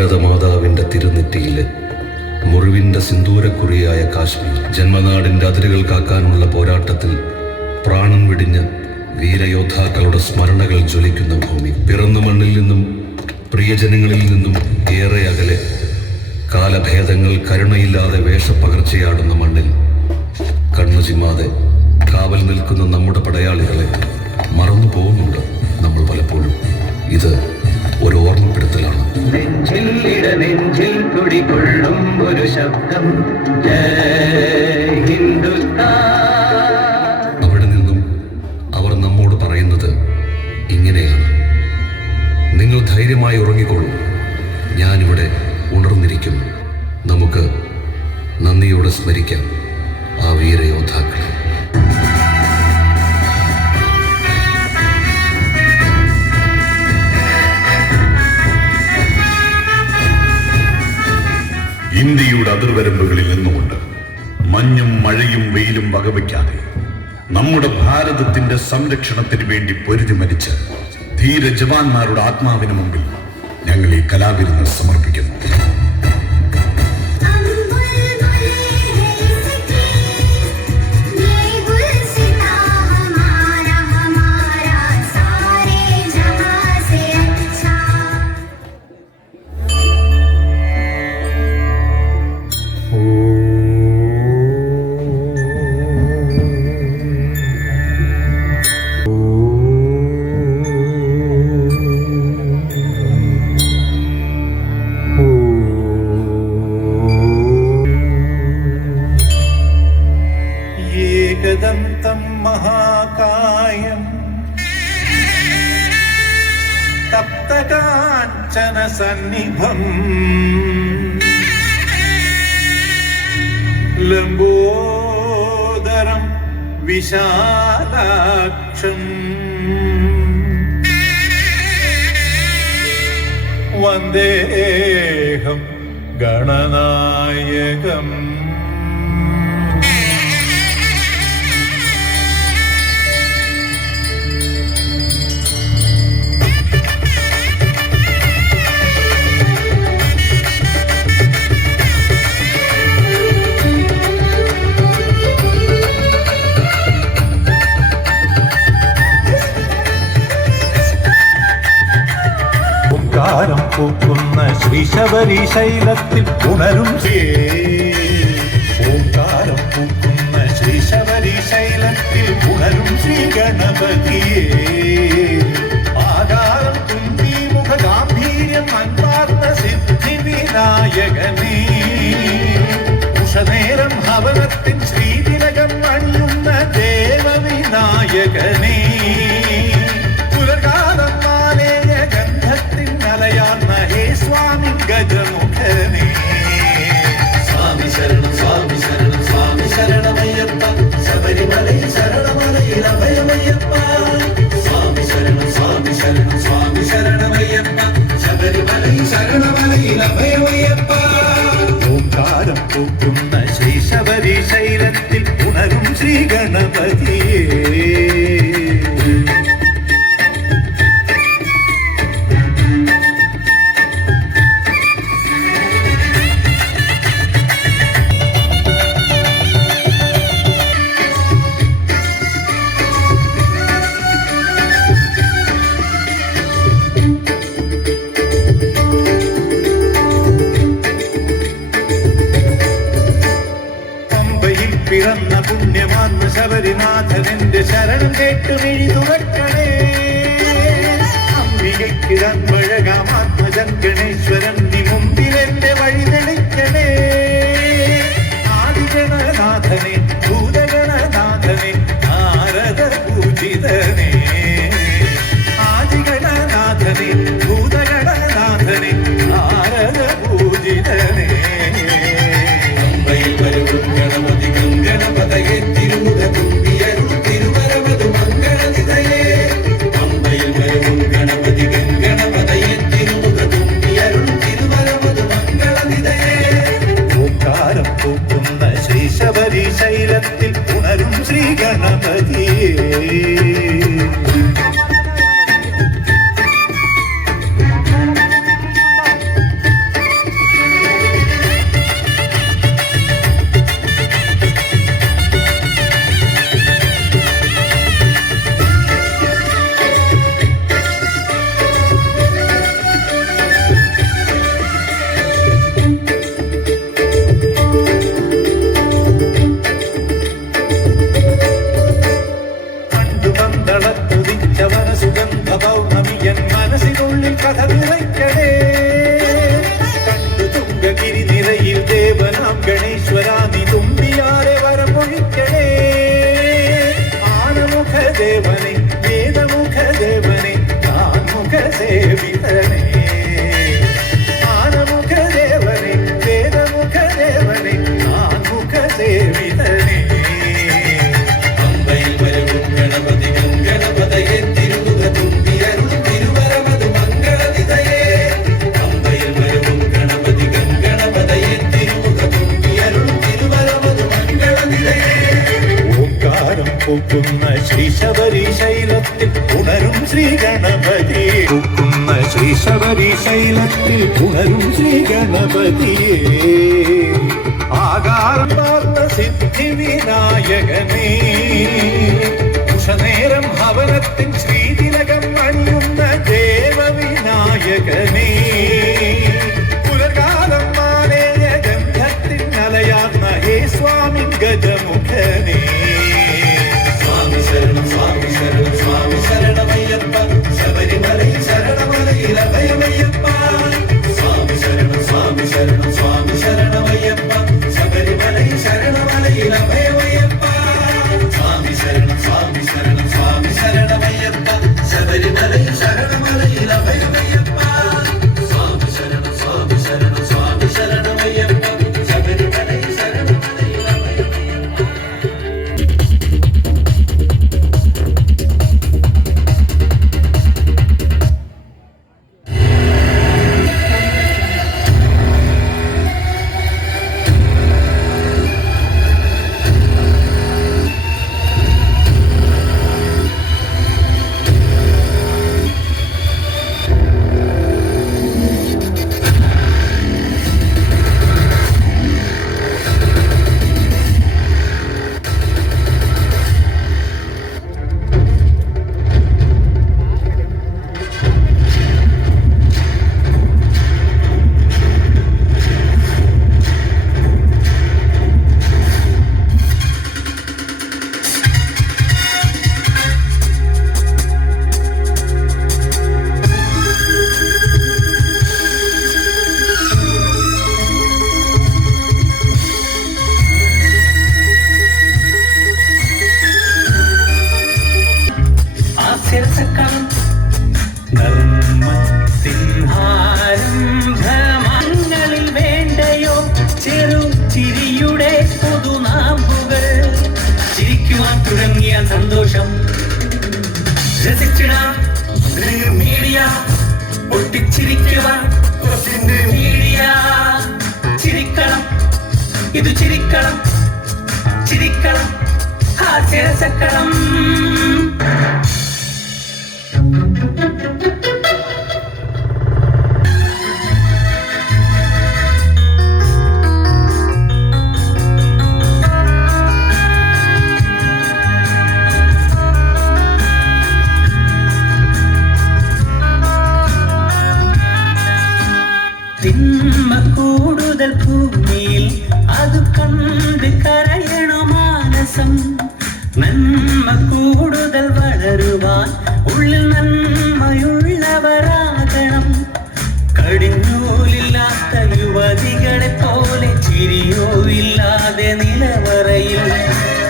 ഭാരതമാതാവിൻ്റെ തിരുനെറ്റിയിലെ മുറിവിൻ്റെ സിന്ദൂരക്കുറിയായ കാശ്മീർ, ജന്മനാടിൻ്റെ അതിരുകൾ കാക്കാനുള്ള പോരാട്ടത്തിൽ പ്രാണൻ വെടിഞ്ഞ വീരയോദ്ധാക്കളുടെ സ്മരണകൾ ജ്വലിക്കുന്ന ഭൂമി. പിറന്ന മണ്ണിൽ നിന്നും പ്രിയജനങ്ങളിൽ നിന്നും ഏറെ അകലെ, കാലഭേദങ്ങൾ കരുണയില്ലാതെ വേഷപ്പകർച്ചയാടുന്ന മണ്ണിൽ കണ്ണു ചിമ്മാതെ കാവൽ നിൽക്കുന്ന നമ്മുടെ പടയാളികളെ മറന്നു പോകുന്നുണ്ട് നമ്മൾ പലപ്പോഴും. ഇത് ഒരു ഓർമ്മപ്പെടുത്തലാണ്. നെഞ്ചിൽ കുടികൊള്ളും ഒരു ശബ്ദം, അവിടെ നിന്നും അവർ നമ്മോട് പറയുന്നത് ഇങ്ങനെയാണ്: നിങ്ങൾ ധൈര്യമായി ഉറങ്ങിക്കോളൂ, ഞാനിവിടെ ഉണർന്നിരിക്കുന്നു. നമുക്ക് നന്ദിയോടെ സ്മരിക്കാം ആ വീരയോദ്ധാക്കളെ. ഇന്ത്യയുടെ അതിർവരമ്പുകളിൽ നിന്നുകൊണ്ട് മഞ്ഞും മഴയും വെയിലും വകവയ്ക്കാതെ നമ്മുടെ ഭാരതത്തിന്റെ സംരക്ഷണത്തിന് വേണ്ടി പൊരുതി മരിച്ച ധീര ജവാന്മാരുടെ ആത്മാവിന് മുമ്പിൽ ഞങ്ങൾ ഈ കലാവിരുന്ന് സമർപ്പിക്കുന്നു. ഏകദന്തം മഹാകായം തപ്തകാഞ്ചന സന്നിഭം ലംബോദരം വിശാലാക്ഷം വന്ദേഹം ഗണനായകം. ഓംകാരം പൂക്കുന്ന ശ്രീശബരി ശൈലത്തിൽ ഉണരും ഓംകാരം പൂക്കുന്ന ശ്രീശബരി ശൈലത്തിൽ ഉണരും ശ്രീ ഗണപതിയേ. ആകാരം തുമ്പി മുഖ ഗാംഭീര്യം അൻപാർന്ന സിദ്ധി വിനായകനേ. ഉഷനേരം ഹവനത്തിൻ ശ്രീതിലകം അണിയുന്ന ദേവവിനായകനേ. പുലർകാലം മാലേയ ഗന്ധത്തിൻ അലയാർന്ന ഹേ സ്വാമി ഗജമുഖനേ. സ്വാമി ശരണം സ്വാമി ശരണം സ്വാമി ശരണമയ്യപ്പ, ശബരിമലയിൽ ശരണമലയിൽ അഭയമയ്യപ്പ. സ്വാമി ശരണം സ്വാമി ശരണം സ്വാമി ശരണമയ്യപ്പ, ശബരിമലയിൽ ശരണമലയിൽ അഭയമയ്യപ്പ. ഓംകാരം പൂക്കുന്ന ശ്രീശബരി ശൈലത്തിൽ ഉണരും ശ്രീ ഗണപതിയേ. പിറന്ന പുണ്യമാത്മ ശബരിനാഥനെന്റെ ശരണം കേട്ട് വിഴി തുറക്കണേ. അംബികയ്ക്ക് അൻപഴകാമാത്മജൻ ഗണേശ്വരൻ നീ മുമ്പിലെന്റെ വഴി തെളിക്കണേ. ആദിഗണനാഥനെ ഭൂതഗണനാഥനെ നാരദ പൂജിതനേ. ആദിഗണനാഥനെ ഭൂതഗണനാഥനെ നാരദ പൂജിതനേ. ഗണപതി ഗംഗണപതയെ തിരുമുഖ തുമ്പിയരുൾ തിരുവരവതു മംഗളനിതയേ. അമ്പയിൽ വരവും ഗണപതി ഗംഗണപതയെ തിരുമുഖ തുമ്പിയരുൾ തിരുവരവതു മംഗളനിതയേ. ഓംകാരം പൂക്കുന്ന ശ്രീശബരി ശൈലത്തിൽ ഉണരും ശ്രീ ഗണപതിയേ. ശൈലത്തിൽ ഉണരും ശ്രീ ഗണപതിയെ പൂക്കുന്ന ശ്രീ ശബരി ശൈലത്തിൽ ഉണരും ശ്രീ ഗണപതിയെ ആകാരം പാർന്ന സിദ്ധി വിനായകനേ ഉഷനേരം ഭവനത്തിൻ ശ്രീതിലകം അണിയുന്ന ദേവവിനായകനേ പുലർകാലം മാലേയ ഗന്ധത്തിൻ അലയാർന്ന ഹേ സ്വാമി ഗജമുഖനേ സ്വാമി ശരണം സ്വാമി ശരണമയ്യപ്പ ശബരിമലയിൽ ശരണമലയിൽ അഭയമയ്യപ്പ സ്വാമി ശരണം സ്വാമി ശരണമയ്യപ്പ ശബരിമലയിൽ ശരണമലയിൽ അഭയമയ്യപ്പ സ്വാമി ശരണം സ്വാമി ശരണമയ്യപ്പ ശബരിമലയിൽ ശരണമലയിൽ അഭയമയ്യപ്പ സ്വാമി ശരണം സ്വാമി ശരണമയ്യപ്പ ശബരിമലയിൽ ശരണമലയിൽ അഭയമയ്യപ്പ. ങ്ങളിൽ വേണ്ടയോ ചെറു ചിരിയുടെ പുതുനാമ്പുകൾ ചിരിക്കുവാൻ തുടങ്ങിയ സന്തോഷം രസിച്ചിടാം മീഡിയ പൊട്ടിച്ചിരിക്കുവാൻ മീഡിയ ചിരിക്കണം ഇത് ചിരിക്കണം ചിരിക്കണം ഹാസ്യരസക്കണം തിന്മ കൂടുതൽ ഭൂമിയിൽ അത് കണ്ട് കരയണ മാനസം നന്മ കൂടുതൽ വളരുവാൻ ഉള്ളിൽ നന്മയുള്ളവരാകണം കടിഞ്ഞൂലില്ലാത്ത യുവതികളെ പോലെ ചിരിയോ ഇല്ലാതെ നിലവറയിൽ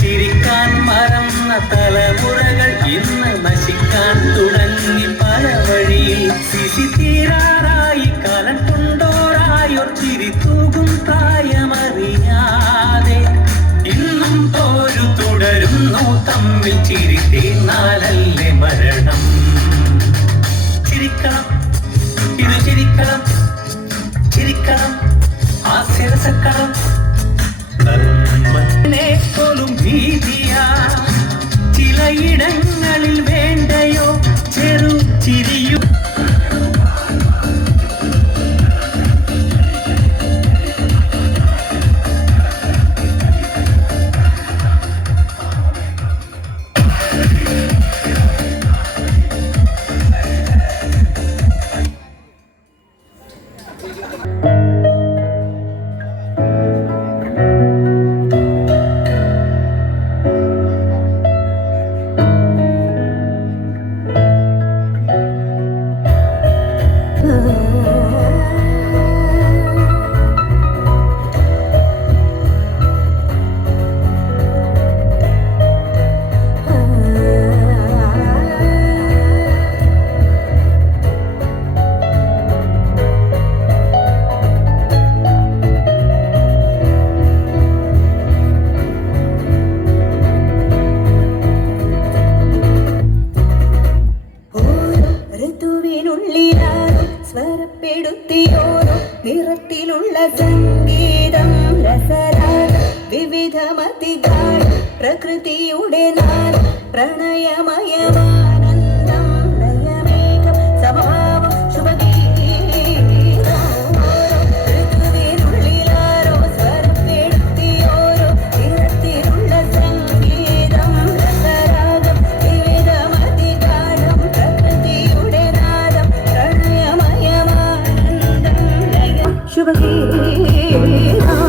ചിരിക്കാൻ മറന്ന തലമുറകൾ ഇന്ന് നശിക്കാൻ തുടങ്ങി പല വഴിയിൽ ശിശി തീരാറായി കാലം കൊണ്ടോറായോർ ചിരി തൂകും പ്രായമറിയാതെ ഇന്നും പോരു തുടരുന്നു തമ്മിൽ ചിരി തീർന്നാലല്ലേ മരണം ചിരിക്കണം ഇത് ചിരിക്കണം ചിരിക്കണം ഹാസ്യരസക്കണം നന്മനെ പോലും ഭീതിയാ ചിലയിടങ്ങളിൽ വേണ്ടയോ ചെറു ചിരിയും സ്വരപ്പെടുത്തിയോരോ നിറത്തിലുള്ള സംഗീതം രസരാഗ വിവിധമതികാൾ പ്രകൃതിയുടെ നാൾ പ്രണയമയവാന ശുഭഗീതം